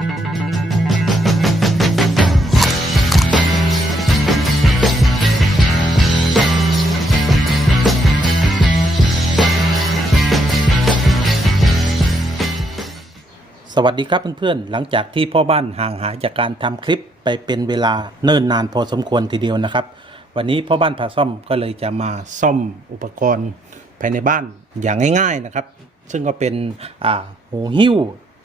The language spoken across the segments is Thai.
สวัสดีครับเพื่อนๆ หลังจากที่พ่อบ้านห่างหายจากการทำคลิปไปเป็นเวลาเนิ่นนานพอสมควรทีเดียวนะครับ วันนี้พ่อบ้านพาซ่อมก็เลยจะมาซ่อมอุปกรณ์ภายในบ้านอย่างง่าย ๆนะครับ ซึ่งก็เป็นหูหิ้ว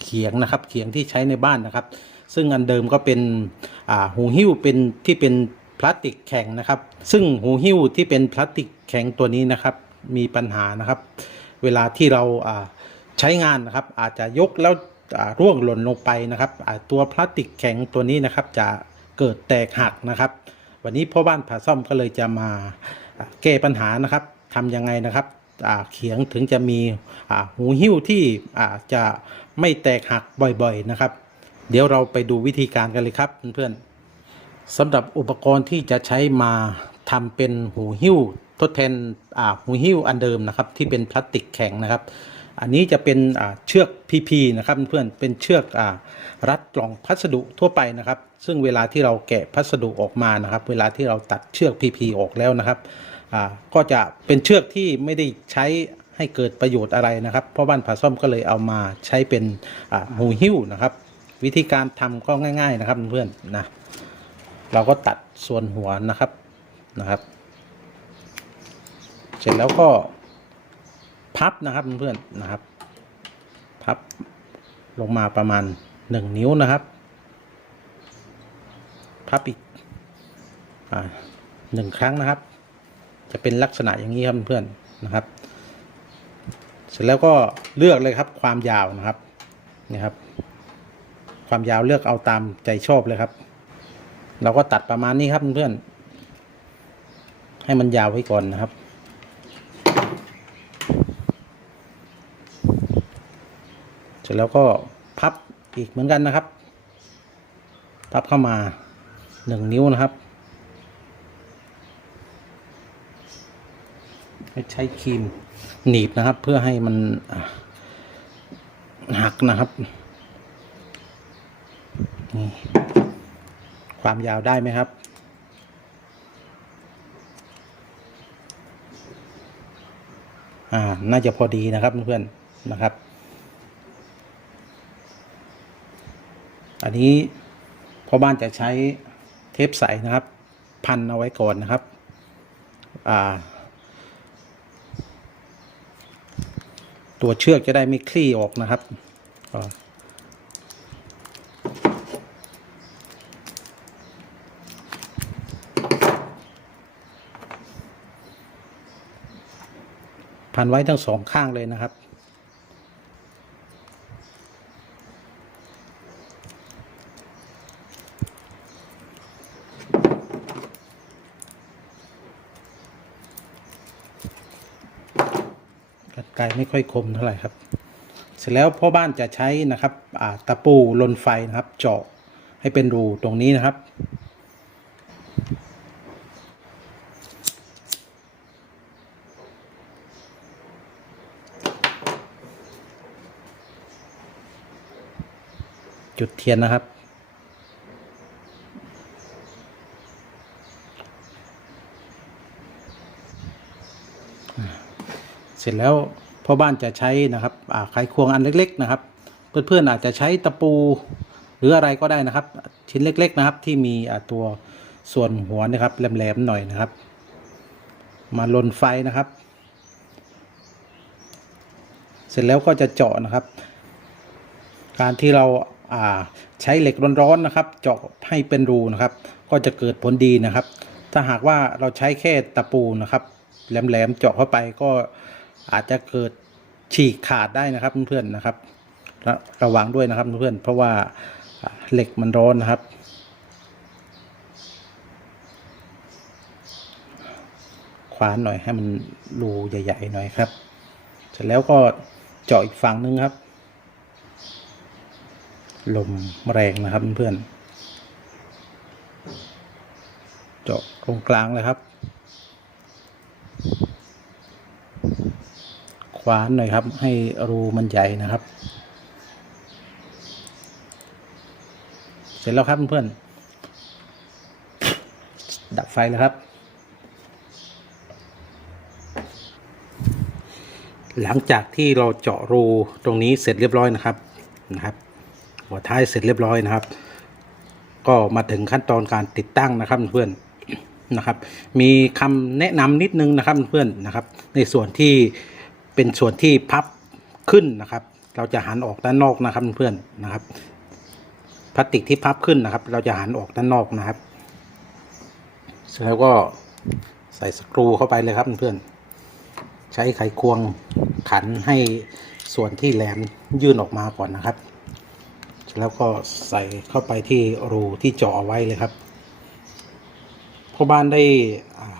เขียงนะครับ เขียงที่ใช้ในบ้านนะครับ ซึ่งอันเดิมก็เป็นหูหิ้วเป็นที่เป็นพลาสติกแข็งนะครับ ซึ่งหูหิ้วที่เป็นพลาสติกแข็งตัวนี้นะครับมีปัญหานะครับ เวลาที่เราใช้งานนะครับ อาจจะยกแล้วร่วงหล่นลงไปนะครับตัวพลาสติกแข็งตัวนี้นะครับจะเกิดแตกหักนะครับ วันนี้พ่อบ้านผ่าซ่อมก็เลยจะมาแก้ปัญหานะครับทำยังไงนะครับ เขียงถึงจะมีหูหิ้วที่จะไม่แตกหักบ่อยๆนะครับ เดี๋ยวเราไปดูวิธีการกันเลยครับเพื่อนๆสำหรับอุปกรณ์ที่จะใช้มาทำเป็นหูหิ้วทดแทนหูหิ้วอันเดิมนะครับ ที่เป็นพลาสติกแข็งนะครับ อันนี้จะเป็นเชือก PP นะครับเพื่อนเป็นเชือกอรัดกล่องพัสดุทั่วไปนะครับ ซึ่งเวลาที่เราแกะพัสดุออกมานะครับ เวลาที่เราตัดเชือก PP ออกแล้วนะครับ ก็จะเป็นเชือกที่ไม่ได้ใช้ให้เกิดประโยชน์อะไรนะครับ เพราะบ้านผาซ่อมก็เลยเอามาใช้เป็นหูหิ้วนะครับ วิธีการทำก็ง่าย ๆนะครับเพื่อนๆนะเราก็ตัดส่วนหัวนะครับนะครับ เสร็จแล้วก็พับนะครับเพื่อนๆนะครับ พับลงมาประมาณหนึ่งนิ้วนะครับ พับอีกอ่าหนึ่งครั้งนะครับ จะเป็นลักษณะอย่างนี้ครับเพื่อนนะครับ เสร็จแล้วก็เลือกเลยครับความยาวนะครับนี่ครับ ความยาวเลือกเอาตามใจชอบเลยครับ เราก็ตัดประมาณนี้ครับเพื่อนให้มันยาวไว้ก่อนนะครับเสร็จแล้วก็พับอีกเหมือนกันนะครับ พับเข้ามาหนึ่งนิ้วนะครับ ให้ใช้ครีมหนีบนะครับ เพื่อให้มันหักนะครับนี่ความยาวได้ไหมครับ อ่า น่าจะพอดีนะครับเพื่อนๆนะครับ อันนี้พ่อบ้านจะใช้เทปใสนะครับ พันเอาไว้ก่อนนะครับ อ่า ตัวเชือกจะได้ไม่คลี่ออกนะครับพันไว้ทั้งสองข้างเลยนะครับ ไกลไม่ค่อยคมเท่าไหร่ครับ เสร็จแล้วพ่อบ้านจะใช้นะครับตะปูลนไฟนะครับ เจาะให้เป็นรูตรงนี้นะครับ จุดเทียนนะครับเสร็จแล้ว พ่อบ้านจะใช้นะครับไขควงอันเล็กๆนะครับ เพื่อนๆอาจจะใช้ตะปูหรืออะไรก็ได้นะครับ ชิ้นเล็ก ๆนะครับ ที่มีตัวส่วนหัวนะครับแหลมๆหน่อยนะครับ มาลนไฟนะครับ เสร็จแล้วก็จะเจาะนะครับ การที่เราใช้เหล็กร้อนๆนะครับ เจาะให้เป็นรูนะครับ ก็จะเกิดผลดีนะครับ ถ้าหากว่าเราใช้แค่ตะปูนะครับ แหลมๆเจาะเข้าไปก็ อาจจะเกิดฉีกขาดได้นะครับเพื่อนๆนะครับระวังด้วยนะครับเพื่อนๆเพราะว่าเหล็กมันร้อนนะครับขวานหน่อยให้มันรูใหญ่ๆหน่อยครับ เสร็จแล้วก็เจาะอีกฝั่งนึงครับ ลมแรงนะครับเพื่อนๆเจาะตรงกลางเลยครับ ขวานหน่อยครับ ให้รูมันใหญ่นะครับ เสร็จแล้วครับเพื่อนดับไฟแล้วครับ หลังจากที่เราเจาะรูตรงนี้เสร็จเรียบร้อยนะครับนะครับ หัวท้ายเสร็จเรียบร้อยนะครับ ก็มาถึงขั้นตอนการติดตั้งนะครับเพื่อนนะครับ มีคำแนะนำนิดนึงนะครับเพื่อนนะครับ ในส่วนที่ เป็นส่วนที่พับขึ้นนะครับ เราจะหันออกด้านนอกนะครับเพื่อนนะครับพลาสติกที่พับขึ้นนะครับ เราจะหันออกด้านนอกนะครับ เสร็จแล้วก็ใส่สกรูเข้าไปเลยครับเพื่อนใช้ไขควงขันให้ส่วนที่แหลมยื่นออกมาก่อนนะครับแล้วก็ใส่เข้าไปที่รูที่เจาะเอาไว้เลยครับพ่อบ้านได้อ่า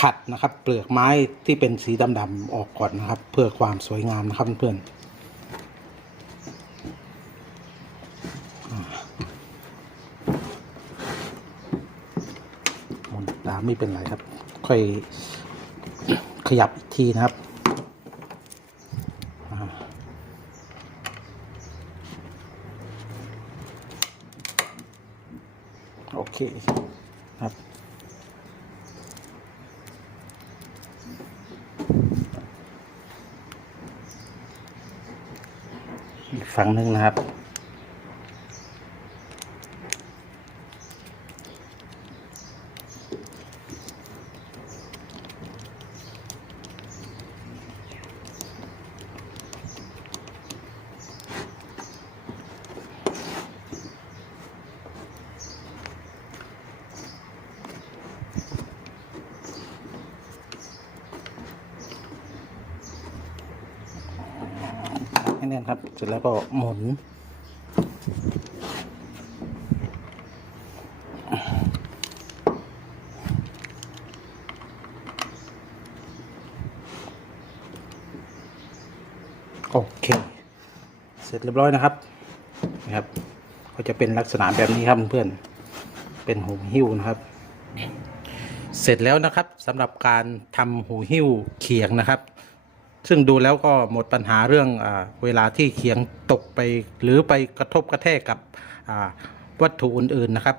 ขัดนะครับ เปลือกไม้ที่เป็นสีดำๆออกก่อนนะครับ เพื่อความสวยงามนะครับเพื่อนๆอ่าหมุนตามไม่เป็นไรครับ ค่อยขยับอีกทีนะครับโอเคครับ ฝั่งหนึ่งนะครับ แน่นครับ เสร็จแล้วก็หมุน โอเค เสร็จเรียบร้อยนะครับนะครับ ก็จะเป็นลักษณะแบบนี้ครับเพื่อน เป็นหูหิ้วนะครับเสร็จแล้วนะครับสำหรับการทำหูหิ้วเขียงนะครับ ซึ่งดูแล้วก็หมดปัญหาเรื่องอเวลาที่เขียงตกไป หรือไปกระทบกระแทกกับวัตถุอื่นๆนะครับ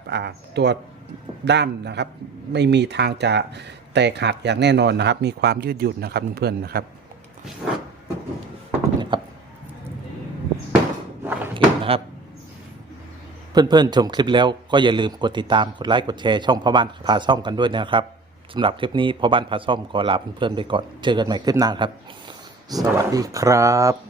ตัวด้ามนะครับ ไม่มีทางจะแตกหักอย่างแน่นอนนะครับ มีความยืดหยุ่นนะครับเพื่อนๆนะครับนะครับโอเคนะครับ เพื่อนๆชมคลิปแล้วก็อย่าลืมกดติดตามกดไลค์กดแชร์ช่องพ่อบ้านพาซ่อมกันด้วยนะครับ สำหรับคลิปนี้พ่อบ้านพาซ่อมขอลาเพื่อนๆไปก่อน เจอกันใหม่คลิปหน้าครับ สวัสดีครับ